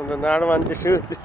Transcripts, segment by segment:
Onda narman düşürdü.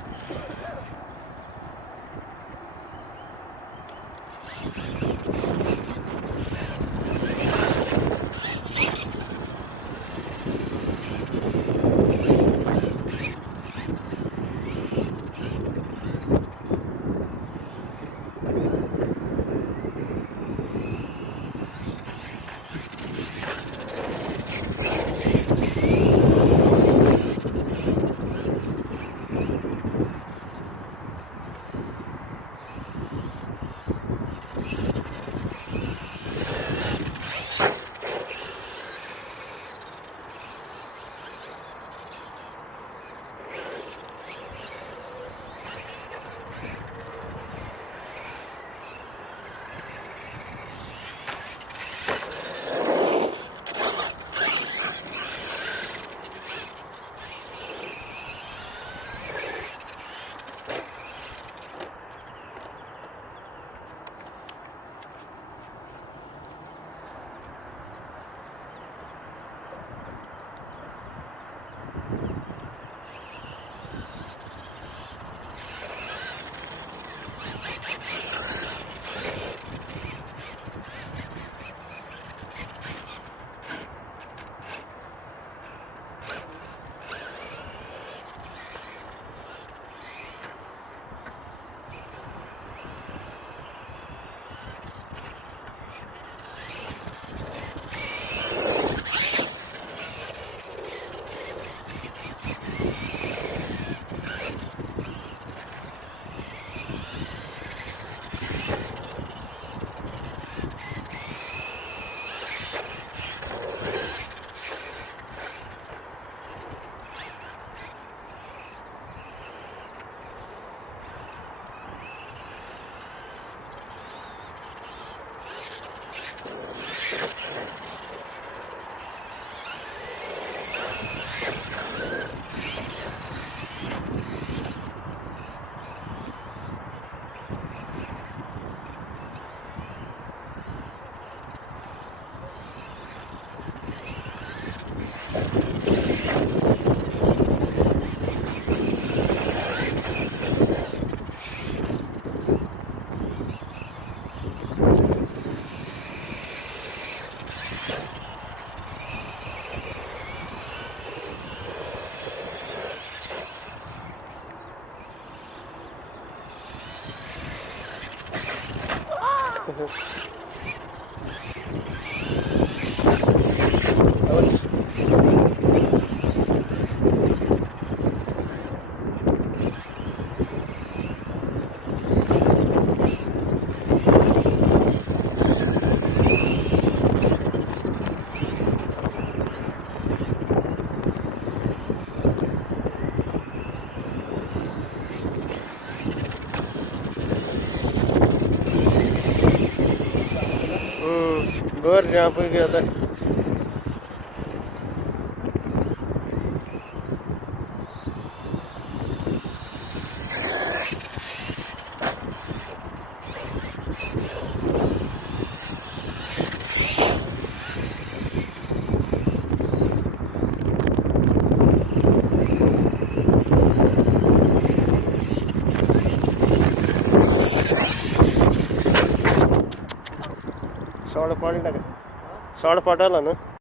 Baru nyampe kita.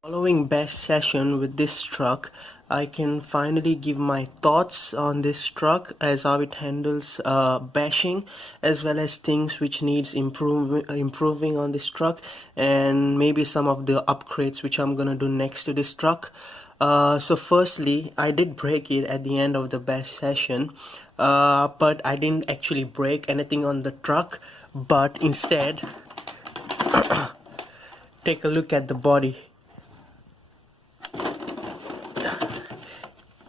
Following best session with this truck, I can finally give my thoughts on this truck as how it handles bashing, as well as things which needs improving on this truck, and maybe some of the upgrades which I'm gonna do next to this truck. So firstly, I did break it at the end of the best session, but I didn't actually break anything on the truck, but instead take a look at the body.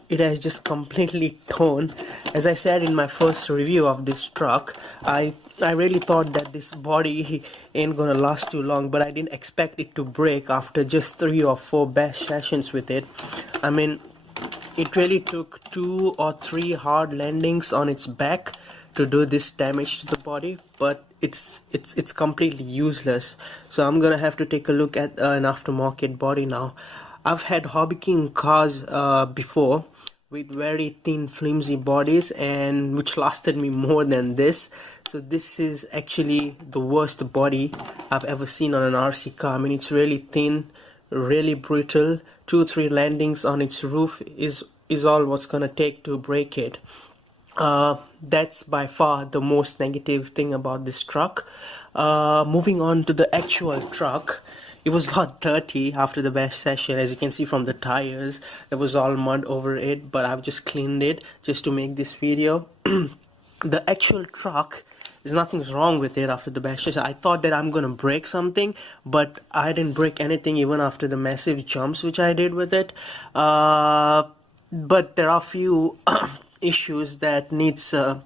It has just completely torn. As I said in my first review of this truck, I really thought that this body ain't gonna last too long, but I didn't expect it to break after just 3 or 4 best sessions with it. I mean, it really took 2 or 3 hard landings on its back to do this damage to the body, but it's completely useless. So I'm gonna have to take a look at an aftermarket body now. I've had Hobby King cars before with very thin flimsy bodies, and which lasted me more than this. So this is actually the worst body I've ever seen on an RC car. I mean, it's really thin, really brittle. 2-3 landings on its roof is all what's gonna take to break it. That's by far the most negative thing about this truck. Moving on to the actual truck, it was not dirty after the best session. As you can see from the tires, there was all mud over it, but I've just cleaned it just to make this video. The actual truck, there's nothing wrong with it after the best session. I thought that I'm gonna break something, but I didn't break anything even after the massive jumps which I did with it. But there are few issues that needs sorting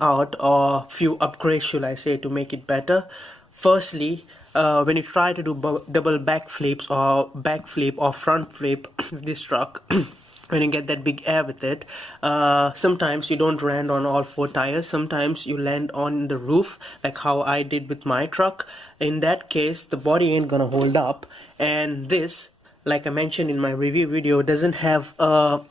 out, or few upgrades should I say, to make it better. Firstly, when you try to do double backflips or backflip or front flip with this truck, when you get that big air with it, sometimes you don't land on all 4 tires. Sometimes you land on the roof, like how I did with my truck. In that case, the body ain't gonna hold up, and this, like I mentioned in my review video, doesn't have a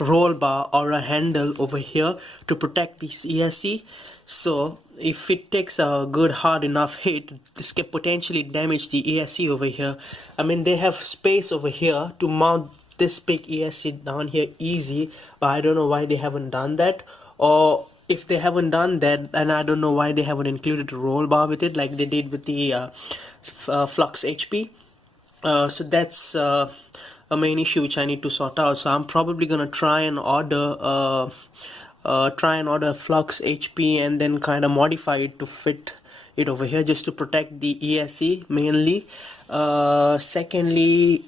roll bar or a handle over here to protect this ESC. So if it takes a good hard enough hit, this can potentially damage the ESC over here. I mean, they have space over here to mount this big ESC down here easy, but I don't know why they haven't done that. Or if they haven't done that, then I don't know why they haven't included a roll bar with it like they did with the Flux HP. So that's a main issue which I need to sort out. So I'm probably gonna try and order Flux HP and then kind of modify it to fit it over here, just to protect the ESC mainly. Secondly,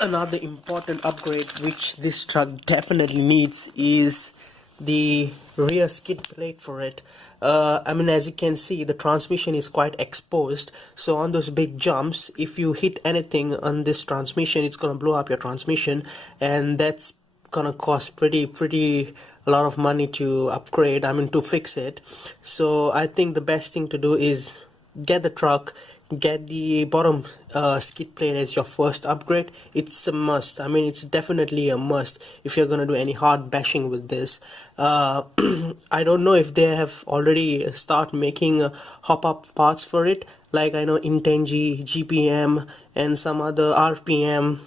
another important upgrade which this truck definitely needs is the rear skid plate for it. I mean, as you can see, the transmission is quite exposed, so on those big jumps, if you hit anything on this transmission, it's gonna blow up your transmission, and that's gonna cost pretty a lot of money to upgrade, I mean to fix it. So I think the best thing to do is get the truck, get the bottom skid plate as your first upgrade. It's a must. I mean, it's definitely a must if you're gonna do any hard bashing with this. I don't know if they have already start making hop-up parts for it, like I know Intenji, GPM and some other RPM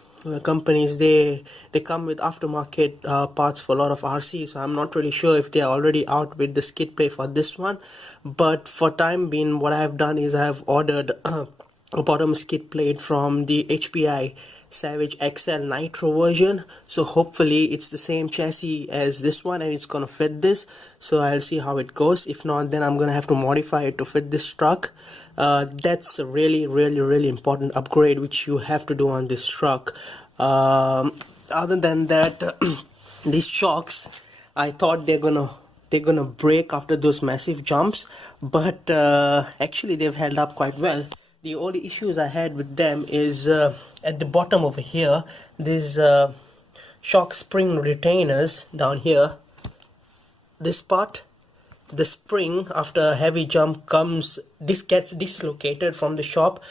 companies, they come with aftermarket parts for a lot of RC. So I'm not really sure if they're already out with the skid plate for this one, but for time being, what I've done is I've ordered a bottom skid plate from the HPI Savage XL Nitro version. So hopefully it's the same chassis as this one and it's gonna fit this. So I'll see how it goes. If not, then I'm gonna have to modify it to fit this truck. That's a really important upgrade which you have to do on this truck. Other than that, these shocks, I thought they're gonna break after those massive jumps, but actually they've held up quite well. The only issues I had with them is at the bottom over here, these shock spring retainers down here. This part, the spring after a heavy jump gets dislocated from the shock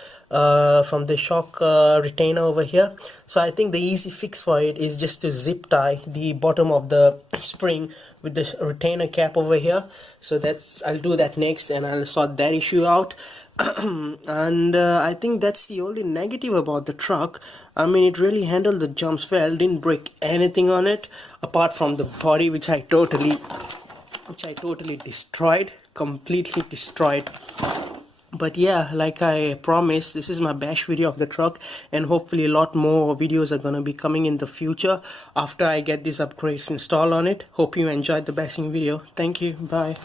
retainer over here. So I think the easy fix for it is just to zip tie the bottom of the spring with the retainer cap over here. So I'll do that next and I'll sort that issue out. And I think that's the only negative about the truck. I mean, it really handled the jumps well, didn't break anything on it apart from the body, which I totally destroyed, completely destroyed. But yeah, like I promised, this is my bash video of the truck, and hopefully a lot more videos are gonna be coming in the future after I get these upgrades installed on it. Hope you enjoyed the bashing video. Thank you. Bye.